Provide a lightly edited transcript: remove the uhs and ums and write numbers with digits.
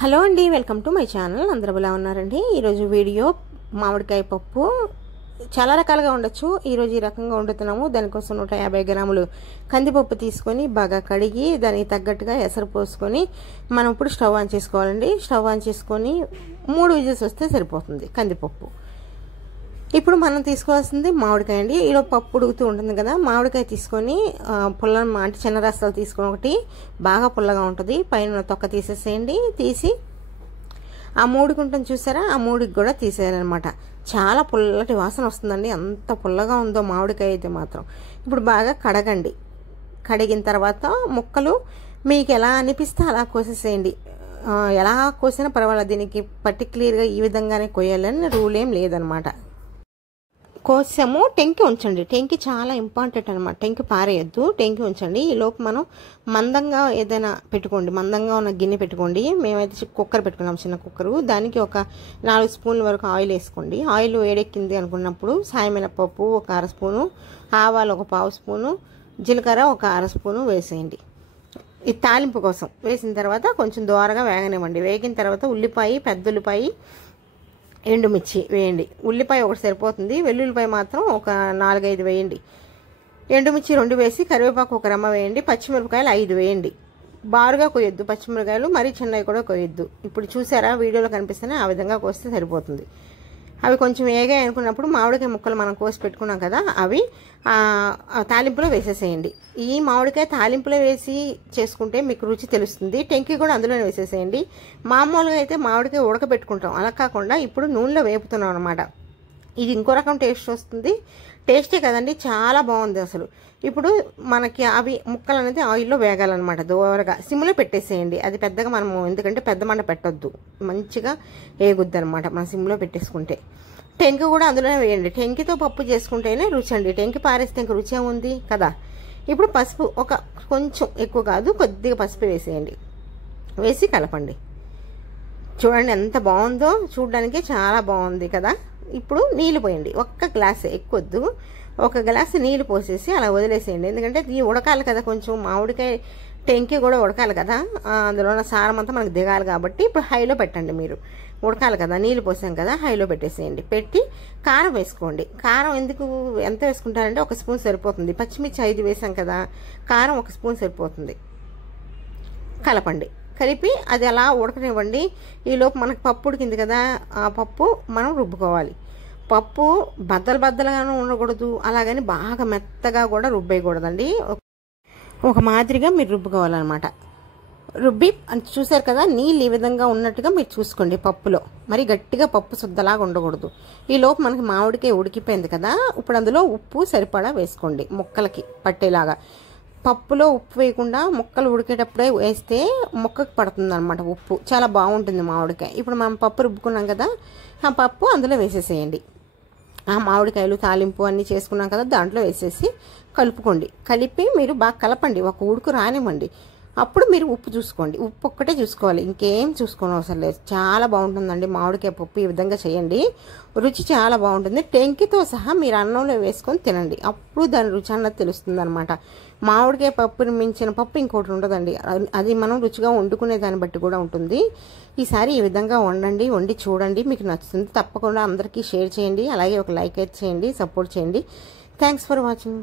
Hello అండి, welcome to my channel. అందరూ ఎలా ఉన్నారండి? ఈరోజు వీడియో మామిడికాయ పప్పు చాలా రకాలుగా ఉండొచ్చు. ఈరోజు ఈ రకంగా వండుతున్నాము. దానికోసం 150 గ్రాములు కందిపప్పు తీసుకొని బాగా కడిగి దానికి తగ్గట్టుగా ఎసరు పోసుకొని మనం ఇప్పుడు స్టవ్ ఆన్ చేసుకోవాలండి. స్టవ్ ఆన్ చేసుకొని 3 విజిల్స్ వస్తే సరిపోతుంది కందిపప్పు. ఇప్పుడు మనం తీసుకోవాల్సింది మామిడికాయ అండి. ఈలో పప్పు ఉడుకుతూ ఉంటుంది కదా, మామిడికాయ తీసుకొని పుల్ల అంటే చిన్న రసాలు తీసుకొని ఒకటి బాగా పుల్లగా ఉంటుంది, పైన తొక్క తీసేసేయండి. తీసి ఆ మూడికి ఉంటుంది చూసారా, ఆ మూడికి కూడా తీసేయాలన్నమాట. చాలా పుల్లటి వాసన వస్తుందండి, అంత పుల్లగా ఉందో మామిడికాయ అయితే మాత్రం. ఇప్పుడు బాగా కడగండి. కడిగిన తర్వాత ముక్కలు మీకు ఎలా అనిపిస్తే అలా కోసేసేయండి. ఎలా కోసినా పర్వాలేదు, దీనికి పర్టిక్యులర్గా ఈ విధంగానే కోయాలని రూల్ ఏం లేదనమాట. కోసము టెంకి ఉంచండి. టెంకి చాలా ఇంపార్టెంట్ అనమాట. టెంకి పారేయద్దు, టెంకి ఉంచండి. ఈలోపు మనం మందంగా ఏదైనా పెట్టుకోండి, మందంగా ఉన్న గిన్నె పెట్టుకోండి. మేమైతే కుక్కర్ పెట్టుకున్నాం, చిన్న కుక్కరు. దానికి ఒక 4 స్పూన్ల వరకు ఆయిల్ వేసుకోండి. ఆయిల్ వేడెక్కింది అనుకున్నప్పుడు సాయమినపప్పు ఒక 1/2 స్పూను, ఆవాలు ఒక 1/2 స్పూను, జీలకర్ర ఒక 1/2 స్పూను వేసేయండి. ఇది తాలింపు కోసం. వేసిన తర్వాత కొంచెం దోరగా వేగనివ్వండి. వేగిన తర్వాత ఉల్లిపాయ, పెద్ద ఉల్లిపాయ, ఎండుమిర్చి వేయండి. ఉల్లిపాయ ఒకటి సరిపోతుంది, వెల్లుల్లిపాయ మాత్రం ఒక 4-5 వేయండి. ఎండుమిర్చి 2 వేసి కరివేపాకు ఒక రెమ్మ వేయండి. పచ్చిమిరపకాయలు 5 వేయండి. బారుగా కొయ్యొద్దు పచ్చిమిరపకాయలు, మరీ చిన్నవి కూడా కొయ్యొద్దు. ఇప్పుడు చూసారా వీడియోలో కనిపిస్తేనే ఆ విధంగా కోస్తే సరిపోతుంది. అవి కొంచెం వేగాయి అనుకున్నప్పుడు మామిడికాయ ముక్కలు మనం కోసి పెట్టుకున్నాం కదా, అవి తాలింపులో వేసేసేయండి. ఈ మామిడికాయ తాలింపులో వేసి చేసుకుంటే మీకు రుచి తెలుస్తుంది. టెంకి కూడా అందులోనే వేసేసేయండి. మామూలుగా అయితే మామిడికాయ ఉడకబెట్టుకుంటాం, అలా కాకుండా ఇప్పుడు నూనెలో వేపుతున్నాం అనమాట. ఇది ఇంకో రకం టేస్ట్ వస్తుంది. టేస్టే కదండి, చాలా బాగుంది అసలు. ఇప్పుడు మనకి అవి ముక్కలు అనేది ఆయిల్లో వేగాలన్నమాట. దోరగా సిమ్లో పెట్టేసేయండి. అది పెద్దగా మనము ఎందుకంటే పెద్ద మంట పెట్టొద్దు, మంచిగా వేగుద్ది అనమాట మనం సిమ్లో పెట్టేసుకుంటే. టెంకి కూడా అందులోనే వేయండి. టెంకితో పప్పు చేసుకుంటేనే రుచి అండి. టెంకి పారేస్తే ఇంక రుచి ఉంది కదా. ఇప్పుడు పసుపు ఒక కొంచెం ఎక్కువ కాదు, కొద్దిగా పసుపు వేసేయండి. వేసి కలపండి. చూడండి ఎంత బాగుందో, చూడడానికి చాలా బాగుంది కదా. ఇప్పుడు నీళ్ళు పోయండి. ఒక్క గ్లాస్, ఎక్కువద్దు, ఒక గ్లాసు నీళ్ళు పోసేసి అలా వదిలేసేయండి. ఎందుకంటే ఇది ఉడకాలి కదా, కొంచెం మామిడికాయ టెంకి కూడా ఉడకాలి కదా, అందులో ఉన్న సారం అంతా మనకు దిగాలి కాబట్టి ఇప్పుడు హైలో పెట్టండి. మీరు ఉడకాలి కదా, నీళ్ళు పోసాం కదా, హైలో పెట్టేసేయండి. పెట్టి కారం వేసుకోండి. కారం ఎంత వేసుకుంటారంటే 1 స్పూన్ సరిపోతుంది. పచ్చిమిర్చి 5 వేసాం కదా, కారం 1 స్పూన్ సరిపోతుంది. కలపండి. కలిపి అది అలా ఉడకనివ్వండి. ఈలోపు మనకు పప్పు ఉడికింది కదా, ఆ పప్పు మనం రుబ్బుకోవాలి. పప్పు బద్దలుగాను ఉండకూడదు, అలాగని బాగా మెత్తగా కూడా రుబ్బేయకూడదండి. ఒక మాదిరిగా మీరు రుబ్బుకోవాలన్నమాట. రుబ్బి చూసారు కదా, నీళ్ళు ఈ విధంగా ఉన్నట్టుగా మీరు చూసుకోండి. పప్పులో మరి గట్టిగా పప్పు శుద్ధలాగా ఉండకూడదు. ఈలోపు మనకి మామిడికాయ ఉడికిపోయింది కదా, ఇప్పుడు అందులో ఉప్పు సరిపడా వేసుకోండి, ముక్కలకి పట్టేలాగా. పప్పులో ఉప్పు వేయకుండా ముక్కలు ఉడికేటప్పుడే వేస్తే ముక్కకు పడుతుంది అనమాట ఉప్పు. చాలా బాగుంటుంది మామిడికాయ. ఇప్పుడు మనం పప్పు రుబ్బుకున్నాం కదా, ఆ పప్పు అందులో వేసేసేయండి. ఆ మామిడికాయలు తాలింపు అన్నీ చేసుకున్నాం కదా, దాంట్లో వేసేసి కలుపుకోండి. కలిపి మీరు బాగా కలపండి, ఒక ఉడుకు రానివ్వండి. అప్పుడు మీరు ఉప్పు చూసుకోండి. ఉప్పు ఒక్కటే చూసుకోవాలి, ఇంకేం చూసుకోని అవసరం లేదు. చాలా బాగుంటుందండి మామిడికాయ పప్పు. ఈ విధంగా చేయండి, రుచి చాలా బాగుంటుంది. టెంకితో సహా మీరు అన్నంలో వేసుకొని తినండి, అప్పుడు దాని రుచి అన్నది తెలుస్తుంది అనమాట. మామిడికాయ పప్పుని మించిన పప్పు ఇంకోటి ఉండదండి. అది మనం రుచిగా వండుకునే దాన్ని బట్టి కూడా ఉంటుంది. ఈసారి ఈ విధంగా వండి చూడండి, మీకు నచ్చుతుంది. తప్పకుండా అందరికీ షేర్ చేయండి, అలాగే ఒక లైక్ అయితే చేయండి, సపోర్ట్ చేయండి. Thanks for watching.